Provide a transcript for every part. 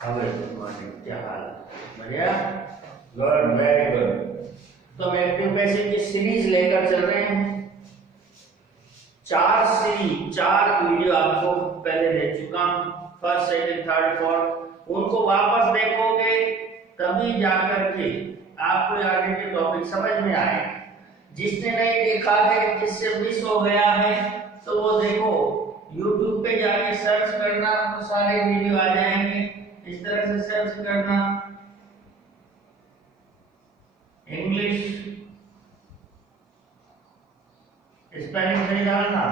હવે ગુડ મોર્નિंग, क्या हाल है? बढ़िया, गुड, वेरी गुड। तो हम एक्टिव पैसिव की सीरीज लेकर चल रहे हैं। चार वीडियो आपको पहले दे चुका हूं, फर्स्ट, सेकंड, थर्ड, फोर्थ। उनको वापस देखोगे तभी जाकर के आपको आगे के टॉपिक समझ में आए। जिसने नहीं देखा है, जिससे मिस हो गया है, तो वो देखो YouTube पे जाके सर्च करना, तो सारे वीडियो आ जाएंगे। इस तरह से सर्च करना, इंग्लिश स्पेलिंग सही डालना,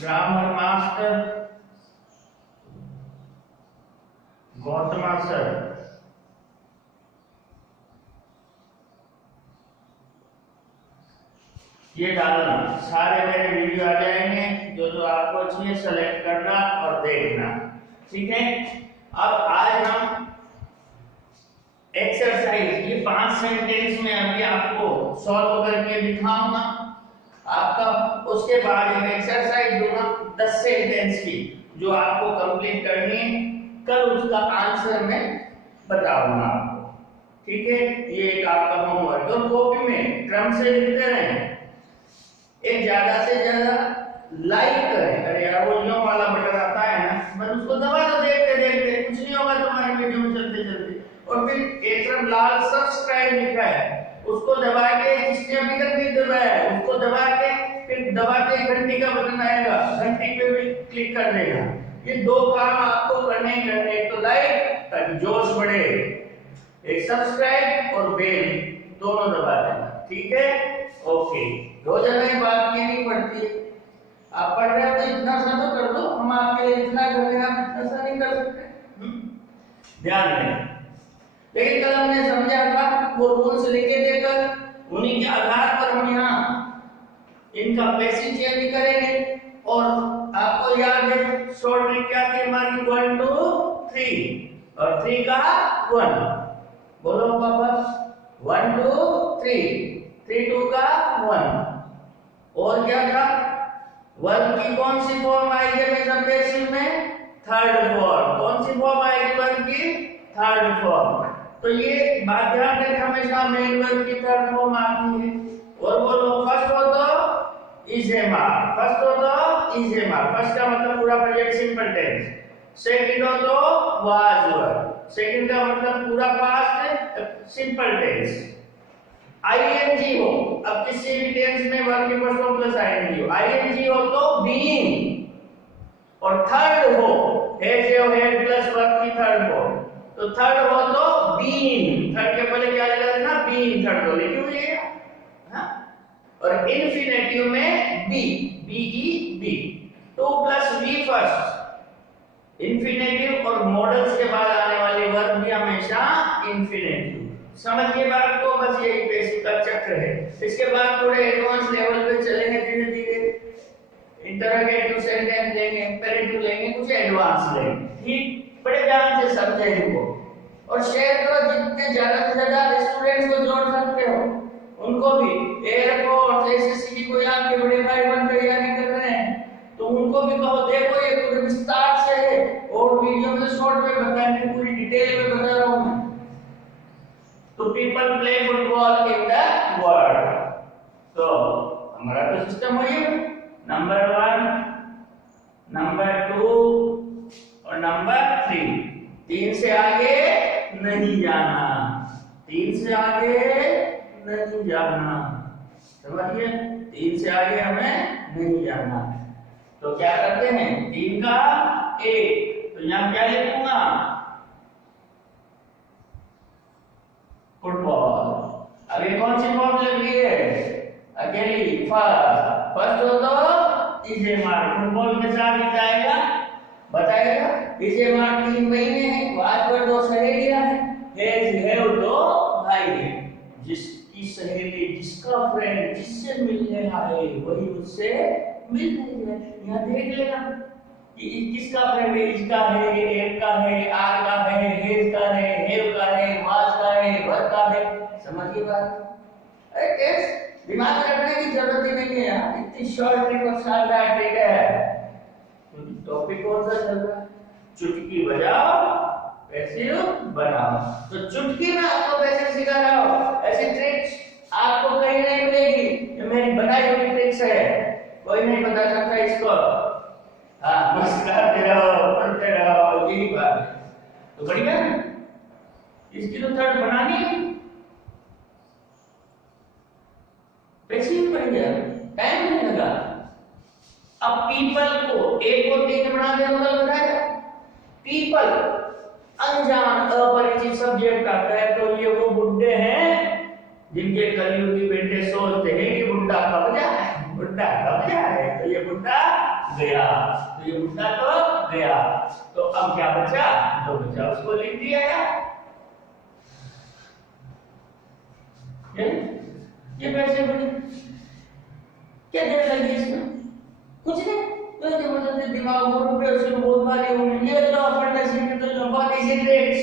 ग्रामर मास्टर गौतमा सर, ये डालना। सारे मेरे वीडियो आ जाएंगे। जो आपको चाहिए सेलेक्ट करना और देखना, ठीक है। अब आज हम एक्सरसाइज, ये 5 सेंटेंस में अभी आपको सॉल्व करके दिखाऊंगा आपका। उसके बाद एक एक्सरसाइज दूंगा 10 सेंटेंस की, जो आपको कंप्लीट करनी है। कल उसका आंसर मैं बताऊंगा आपको, ठीक है। ये एक आपका होमवर्क, और कॉपी में क्रम से लिखते रहें। एक ज्यादा से ज्यादा लाइक करें। अरे यार, वो यो वाला बटन आता है ना, बस उसको दबा दो। देखते देखते कुछ नहीं होगा तुम्हारे वीडियो में चलते चलते। और फिर एक तरफ लाल सब्सक्राइब लिखा है, उसको दबा के, जिसने अभी तक नहीं दबाया है उसको दबा के, फिर दबा के घंटी का बटन आएगा, घंटी पे भी क्लिक कर देगा। ये 2 काम आपको करने ही करने। एक तो लाइक ताकि जोश बढ़े, एक सब्सक्राइब और बेल दोनों दबा देना, ठीक है। ओके, रोजाना ही बात की नहीं पड़ती। आप पढ़ रहे हो तो इतना सा तो कर दो, हम आपके लिए इतना कर रहे हैं, आप ऐसा नहीं कर सकते। ध्यान दें। लेकिन कल हमने समझा था, वो रूल्स लिखे थे कल, उन्हीं के आधार पर हम यहाँ इनका पैसेज चेंज करेंगे। और आपको याद है शॉर्ट ट्रिक क्या थी हमारी? 1 2 3 और 3 का 1। बोलो पापा, 1 2 3, 3 2 का 1। और क्या था? 1 की कौन सी फॉर्म आएगी हमेशा पैसिव में? Third form. कौन सी फॉर्म आएगी 1 की? Third form. तो ये बात ध्यान रखें, हमेशा मेन वर्ब की थर्ड फॉर्म आती है। और बोलो, फर्स्ट हो तो इज ए मार्क, फर्स्ट हो तो इज ए मार्क। फर्स्ट का मतलब पूरा प्रेजेंट सिंपल टेंस। सेकंड हो तो वाज वर्ब, सेकंड का मतलब पूरा पास्ट सिंपल टेंस। आईएनजी हो, अब किसी भी टेंस में वर्ब के फर्स्ट फॉर्म प्लस आईएनजी हो। आईएनजी हो तो बीइंग। और थर्ड हो, हैड प्लस वर्ब की थर्ड फॉर्म। तो थर्ड हो तो बीन। थर्ड के पहले क्या लगा ना? बीन। थर्ड को लिखी हुई है, हाँ? और इन्फिनेटिव में be, B E be. 2 plus V first infinitive, और मॉडल्स के बाद आने वाले वर्ब भी हमेशा इन्फिनेटिव। समझ के बात को, बस यही बेसिक का चक्र है। इसके बाद थोड़े एडवांस लेवल पे चलेंगे धीरे धीरे। इंटरोगेटिव सेंटेंस लेंगे, इंपेरेटिव लेंगे, कुछ एडवांस लेंगे, ठीक। बड़े ध्यान से समझे इनको और शेयर करो। जितने ज्यादा से ज्यादा स्टूडेंट्स को जोड़ सकते हो उनको भी। एयरपोर्ट, एसएससी की कोई आपके बड़े भाई बन तैयारी कर रहे हैं तो उनको भी कहो, देखो ये पूरे विस्तार से है, और वीडियो में शॉर्ट में बताने, पूरी डिटेल में बता रहा हूं मैं। तो people play football in the world. तो हमारा तो सिस्टम है नंबर 1, नंबर 2 और नंबर 3। 3 से आगे नहीं जाना, 3 से आगे नहीं जाना, समझिए। 3 से आगे हमें नहीं जाना। तो क्या करते हैं? 3 का 1, तो यहां क्या लिखूंगा? फुटबॉल। अब ये कौन सी फॉर्म लग रही है? अकेली, फर्स्ट हो तो इज ए मार्क। फुटबॉल के साथ ही जाएगा, बताएगा। इज ए मार्क 3 महीने है, आज पर 2 सहेलियां हैं। हैव तो भाई है, जिसकी सहेली, जिसका फ्रेंड, जिससे मिलने आए वही उससे मिलने जाए। यहाँ देख लेना किसका फ्रेंड है। इसका है, एम का है, आर का है, हेज का है, हेव का है, वाज का है, वर का है। समझिए बात। अरे टेस्ट दिमाग में रखने की जरूरत ही नहीं है यार, इतनी शॉर्ट ट्रिक और शानदार ट्रिक है। टॉपिक कौन सा चल रहा है? चुटकी बजाओ पैसिव बनाओ। तो चुटकी में आपको पैसिव सिखा रहा हूं, ऐसी ट्रिक्स आपको कहीं नहीं मिलेगी, ये मेरी बनाई हुई ट्रिक्स है, कोई नहीं बता सकता इसको। हाँ, मुस्कुराते रहो, पढ़ते रहो, यही बात है। तो बढ़िया, इसकी तो थर्ड बनानी है, पैसिव बन गया, टाइम नहीं लगा। अब पीपल को एक को तीन बना दिया, मतलब बताया पीपल अनजान अपरिचित सब्जेक्ट आता है, तो ये वो बुड्ढे हैं जिनके कलयुगी बेटे सोचते हैं कि बुड्ढा कब जाए, बुड्ढा कब जाए, तो ये बुड्ढा गया, तो ये बुड्ढा तो गया। तो अब क्या बचा, जो बचा उसको लिख दिया यार। ये पैसे बने, क्या देर लगी इसमें, कुछ नहीं, तो जबरदस्ती दिमाग को रुपए उसमें बहुत भारी होंगे। ये जो अपन सीखे तो जो बात इसी ट्रिक्स,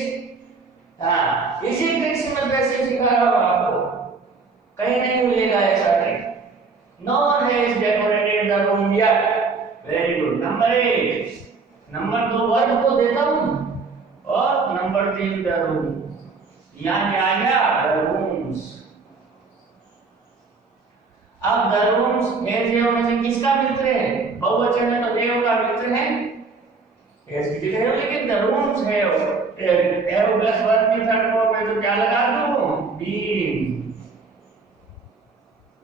हाँ इसी ट्रिक्स में पैसे सिखा रहा हूं आपको, कहीं नहीं मिलेगा ऐसा trick. No one has decorated the room yet. Very good. Number 8, number 2 verb को देता हूं और नंबर 3 द रूम। यहां क्या आ गया, द रूम्स। अब द रूम्स देव में से किसका मित्र है, बहुवचन में तो देव का मित्र है, एस की जगह है, लेकिन द रूम्स है हैव प्लस वर्ब की थर्ड फॉर्म में, तो क्या लगा दूं, बीन।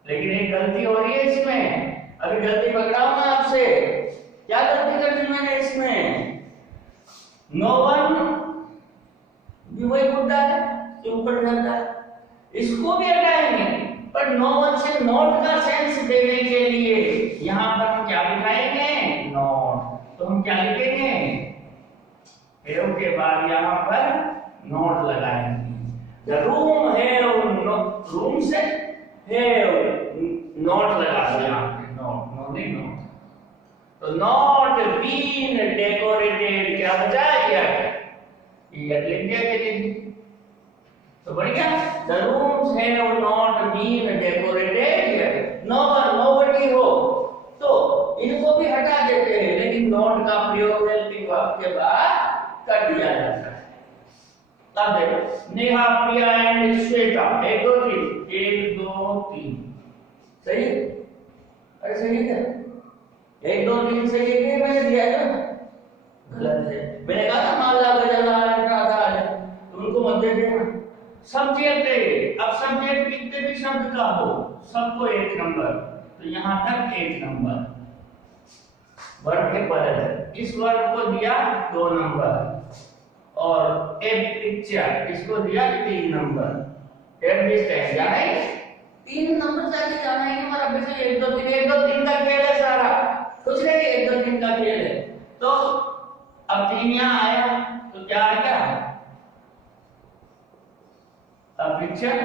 लेकिन एक गलती हो रही है इसमें, अभी गलती पकड़ाऊं मैं आपसे, क्या गलती कर दी मैंने इसमें, नो वन भी वही बुड्ढा है जो ऊपर जाता है, इसको भी हटाएंगे, पर नो वन से नोट का सेंस देने के लिए यहां पर हम क्या लिखाएंगे, नोट। तो हम क्या लिखेंगे, हैव के बाद यहां पर नोट लगाएंगे। द रूम हैव, रूम से हैव नोट लगा दो यहां पे, नोट, नो नहीं नोट। तो नॉट बीन डेकोरेटेड क्या बचा गया, ये लिख दिया के लिए। तो बढ़िया, the rooms have not been decorated yet। nobody हो तो इनको भी हटा देते हैं, लेकिन not का प्रयोग हेल्पिंग वर्ब के बाद कर दिया जाता है। तब देखो, नेहा, प्रिया एंड श्वेता, 1 2 3, 1 2 3, सही, अरे सही है, 1 2 3 सही है, मैंने दिया है गलत है, मैंने कहा था माला गजला राधा, तुमको मत दे देना। सब्जेक्ट, अब सब्जेक्ट कितने भी शब्द का हो सबको 1 नंबर, तो यहां तक 1 नंबर। वर्ब के पहले इस वर्ब को दिया 2 नंबर, और ए पिक्चर इसको दिया 3 नंबर। एडजस्ट जाना है 3 नंबर चाहिए, जाना है हमारा बेटे 1 2 3, 1 2 3 का खेल है सारा, कुछ नहीं 1 2 3 का खेल है। तो अब 3 यहां आया तो क्या आ गया, अब पिक्चर,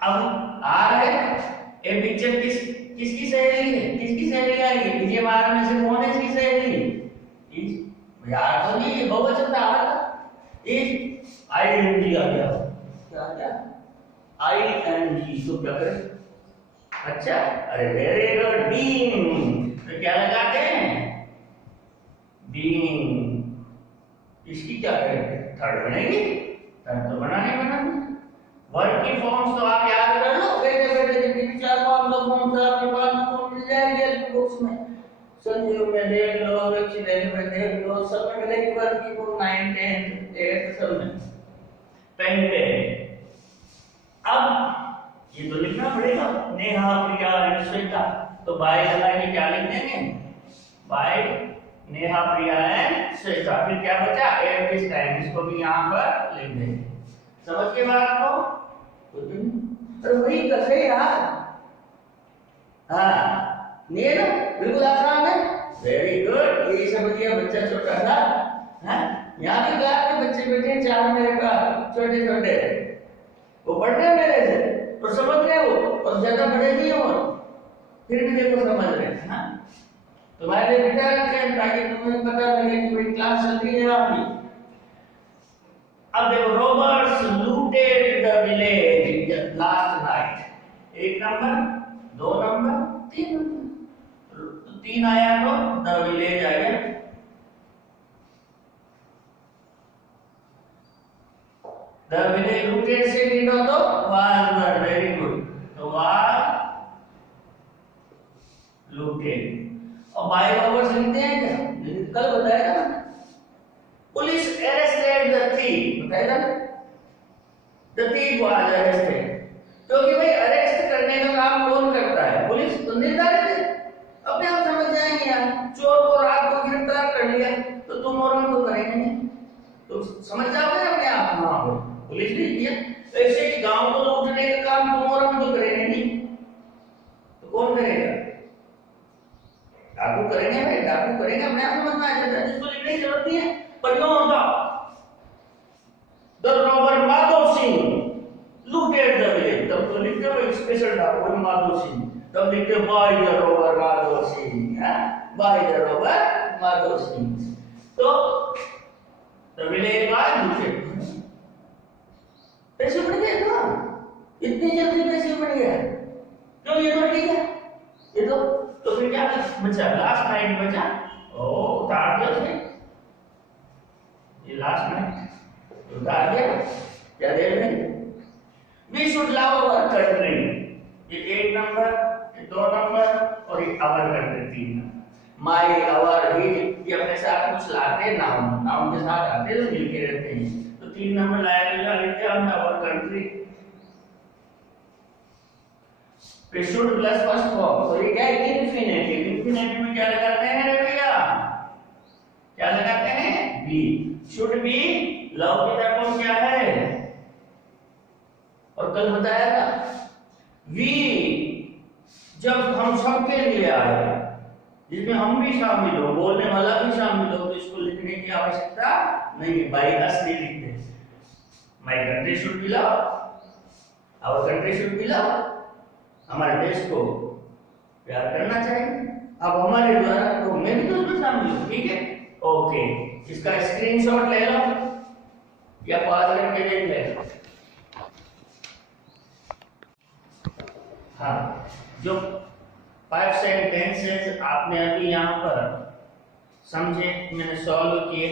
अब आ रहे ए पिक्चर किसकी सहेली है, किसकी सहेली आएगी, विजय मार में से कौन है इसकी सहेली, यार तो नहीं बहुवचन था, इस आईएनजी आ गया, क्या आ गया, आईएनजी, तो क्या करें, अच्छा, अरे वेरी गुड, बीन, तो क्या लगाते हैं, बीन, इसकी क्या करें, थर्ड बनेगी, थर्ड तो बनाने वर्ड की फॉर्म्स तो आप याद कर लो, बैठे बैठे जितनी भी 4-5 फॉर्म्स आपके पास फॉर्म मिल जाएंगे बुक्स में, संजीव में देख लो, एक्सीडेंट में देख लो, सब में मिलेगी वर्ड की फॉर्म 9 10 8 सब में पेन पे। अब ये तो लिखना पड़ेगा, नेहा, प्रिया एंड श्वेता, तो बाय लगा के क्या लिख देंगे, बाय नेहा, प्रिया एंड श्वेता। फिर क्या बचा, एट दिस टाइम, इसको भी यहां पर लिख देंगे। समझ के बात को, तो वही कैसे यार, हाँ नीर बिल्कुल आसान है, वेरी गुड, ये समझिए बच्चा छोटा सा, हाँ यहाँ भी क्लास के बच्चे बैठे हैं 4 मेरे पास, छोटे छोटे, वो पढ़ रहे हैं मेरे से, तो समझ रहे हो, और ज्यादा बड़े नहीं हो, फिर भी देखो समझ रहे हैं, हाँ तुम्हारे लिए बिठा रखे हैं ताकि तुम्हें पता लगे कि भाई क्लास चल रही है आपकी। अब देखो, robbers looted the village last night, 1 number, 2 number, 3 number, 3 आया तो the village आ गया। The village looted से लीड हो तो was were, very good. तो was looted. और by robbers लिखते हैं क्या? कल बताया था ना। पुलिस arrested the thief, बताया था ना। The thief was arrested. क्योंकि भाई अरेस्ट करने का काम कौन करता है? पुलिस। तो निर्धारित है, अपने आप समझ जाएंगे यार। चोर को रात को गिरफ्तार कर लिया तो तुम और हम तो करेंगे नहीं, तो समझ जाओगे अपने आप। हाँ, पुलिस ने किया। ऐसे ही गांव को लूटने का काम तुम और हम तो करेंगे नहीं, तो कौन करेगा? डाकू करेंगे भाई, डाकू करेंगे। अपने आप समझ में आ जाता है, जिसको लिखने की जरूरत नहीं है। पर क्यों होता? The robber Madhav Singh looted the village, तब तो लिखते हो स्पेशल डाकू माधव सिंह, तब लिखते हो by the robber Madhav Singh, by the robber Madhav Singh. तो द विलेज वाज लूटेड। पैसे बढ़ गए ना, इतनी जल्दी पैसे बढ़ गए क्यों? ये तो ठीक है, ये तो फिर क्या बचा? लास्ट नाइट बचा। ओ उतार दिया उसने, ये लास्ट नाइट उतार दिया। क्या दे रहे हैं? We should love our country. ये 1 नंबर, ये 2 नंबर और ये our country 3 number. My, our, his, ये अपने साथ कुछ लाते हैं, नाउन के साथ आते हैं तो मिलके रहते हैं। तो 3 नंबर लाया तो क्या लिखते हैं हमने? our country। फिर should प्लस फर्स्ट फॉर्म, तो ये क्या है? इंफिनिटिव। इंफिनिटिव में क्या लगाते हैं रे भैया? क्या लगाते हैं? be। should be लव की तरफ फॉर्म क्या है? और कल बताया था वी, जब हम सबके लिए आए, जिसमें हम भी शामिल हो, बोलने वाला भी शामिल हो, तो इसको लिखने की आवश्यकता नहीं है। बाई अस नहीं लिखते। My country should be love, our country should be love. हमारे देश को प्यार करना चाहिए। अब हमारे द्वारा तो मैं भी तो उसमें शामिल हूँ, ठीक है? ओके, इसका स्क्रीनशॉट ले लो या पॉज करके देख ले। हाँ, जो 5 सेंटेंसेस आपने अभी यहाँ पर समझे, मैंने सॉल्व किए।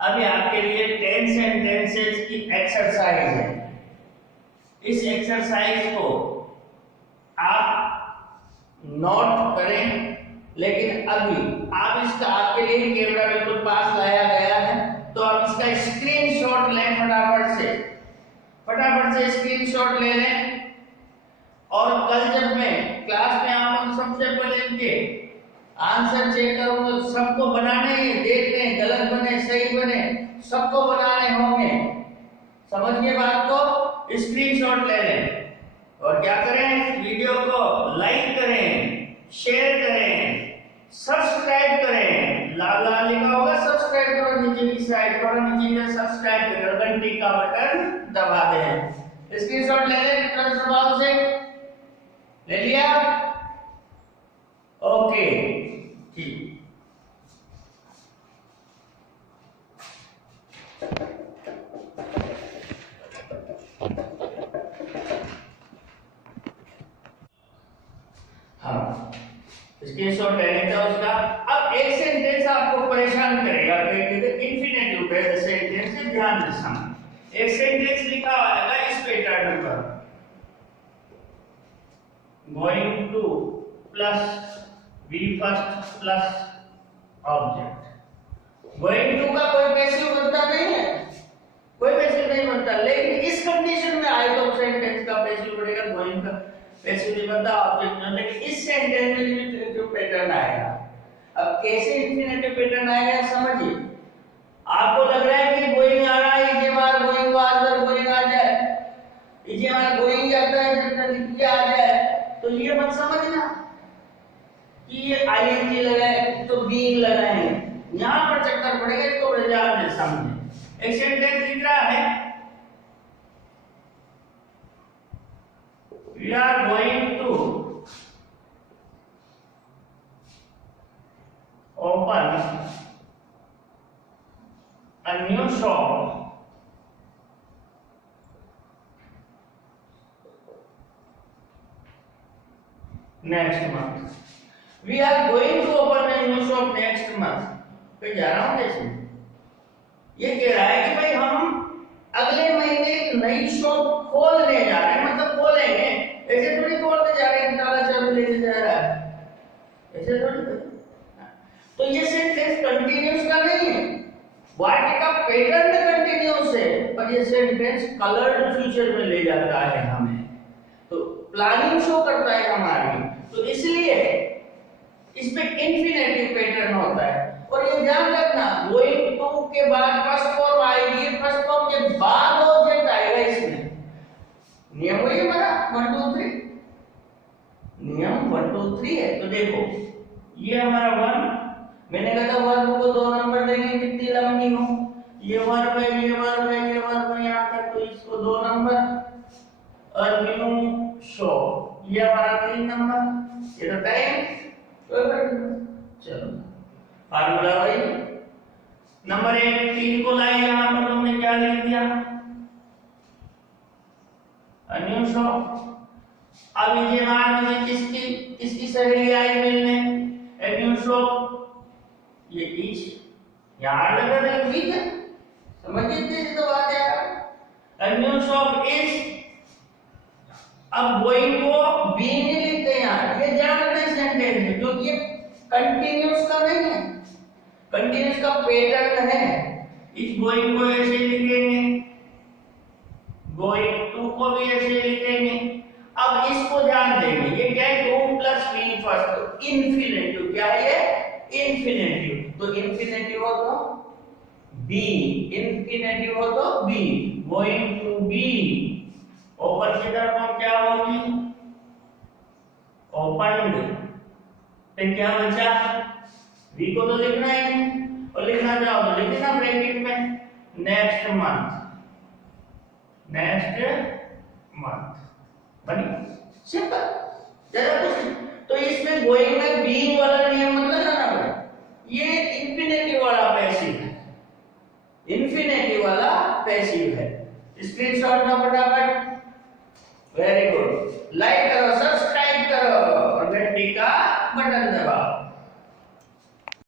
अभी आपके लिए 10 सेंटेंसेस की एक्सरसाइज है। इस एक्सरसाइज को आप नोट करें, लेकिन अभी आप इसका, आपके लिए कैमरा बिल्कुल पास लाया गया है, तो आप इसका स्क्रीनशॉट लें फटाफट से स्क्रीनशॉट ले लें। और कल जब मैं क्लास में आऊंगा, सबसे पहले इनके आंसर चेक करूंगा। सबको बनाने हैं, देखने गलत बने सही बने, सबको बनाने होंगे। समझ गए बात को? स्क्रीनशॉट ले लें और क्या करें? वीडियो को लाइक करें, शेयर करें, सब्सक्राइब करें। लाल लाल लिखा होगा सब्सक्राइब करो, नीचे की साइड पर नीचे का सब्सक्राइब करो, घंटी का बटन दबा दें। स्क्रीनशॉट ले लें प्रश्न से। ले लिया? ओके, ठीक। हाँ, स्क्रीनशॉट ले लेते हैं उसका। अब एक सेंटेंस आपको परेशान करेगा, इंफिनिटिव पे सेंटेंस से ध्यान से समझ। एक सेंटेंस लिखा होगा इस पैटर्न पर, going to plus be first plus object। going to का कोई पैसिव बनता नहीं है, कोई पैसिव नहीं बनता, लेकिन इस कंडीशन में आए तो सेंटेंस का पैसिव बनेगा, going का पैसिव नहीं बनता, ऑब्जेक्ट नहीं। लेकिन इस सेंटेंस में इंफिनिटिव पैटर्न आएगा। अब कैसे इंफिनिटिव पैटर्न आएगा समझिए। आपको लग रहा है कि गोइंग आ रहा है, इसे बार गोइंग आंसर गोइंग आ जाए, इसे हमारा गोइंग जाता है जब लिख के आ जाए, तो ये मत समझना कि ये आईएनजी लगाए तो बीइंग लगाए, यहां पर चक्कर पड़ेगा। इसको ध्यान से समझें। एक सेंटेंस लिख रहा है, we are going to open a new shop next month। we are going to open a new shop next month। कहीं जा रहा हूं जैसे ये कह रहा है कि भाई हम अगले महीने नई शॉप खोलने जा रहे हैं, मतलब खोलेंगे, ऐसे थोड़ी खोलते जा रहे हैं ताला चाबी लेके जा रहा है, ऐसे थोड़ी। तो ये सेंटेंस कंटिन्यूअस का नहीं है, वाक्य का पैटर्न कंटिन्यूअस है, पर ये सेंटेंस कलर्ड फ्यूचर में ले जाता है हमें, तो प्लानिंग शो करता है हमारी, तो इसलिए इस पे इंफिनिटिव पैटर्न होता है। और ये ध्यान रखना, गोइंग टू के बाद फर्स्ट फॉर्म आएगी, फर्स्ट फॉर्म के बाद ऑब्जेक्ट आएगा इसमें। नियम वही हमारा 1 2 3, नियम 1 2 3 है। तो देखो ये हमारा 1, मैंने कहा था वर्ब को 2 नंबर देंगे कितनी लंबी हो, ये वर्ब है, ये वर्ब है, ये वर्ब है यहां तक, तो इसको 2 नंबर। और न्यू शो ये हमारा 3 नंबर, ये तो टाइम। चलो फार्मूला वही, नंबर 1 3 को लाए, यहां पर तुमने क्या लिख दिया, न्यू शो। अब ये मान मुझे किसकी सहेली आई मिलने, न्यू शो, ये ईच यहां लगा है, ठीक है, समझिए तो बात है। न्यू शॉप इज, अब गोइंग को बीइंग नहीं लिखते यहाँ, ये ध्यान रखना सेंटेंस में, क्योंकि ये कंटिन्यूअस का नहीं है, कंटिन्यूअस का पैटर्न है। इस गोइंग को ऐसे लिखेंगे, गोइंग टू को भी ऐसे लिखेंगे। अब इसको ध्यान देंगे, ये क्या है, टू प्लस बी फर्स्ट, तो इन्फिनेटिव क्या है, ये इन्फिनेटिव, तो इन्फिनेटिव हो तो बी, इन्फिनेटिव हो तो be, going to be. Open की तरफ क्या होगी, ओपनड, फिर क्या बचा, वी को तो लिखना ही नहीं, और लिखना चाहो तो लिख देना ब्रैकेट में, नेक्स्ट मंथ, नेक्स्ट मंथ, बनी सिंपल, जरा कुछ। तो इसमें गोइंग में बीइंग वाला नियम मत लगाना भाई, ये इंफिनिटिव वाला पैसिव है, इंफिनिटिव वाला पैसिव है। स्क्रीनशॉट लो फटाफट, वेरी गुड, लाइक करो, सब्सक्राइब करो और घंटी का बटन दबाओ।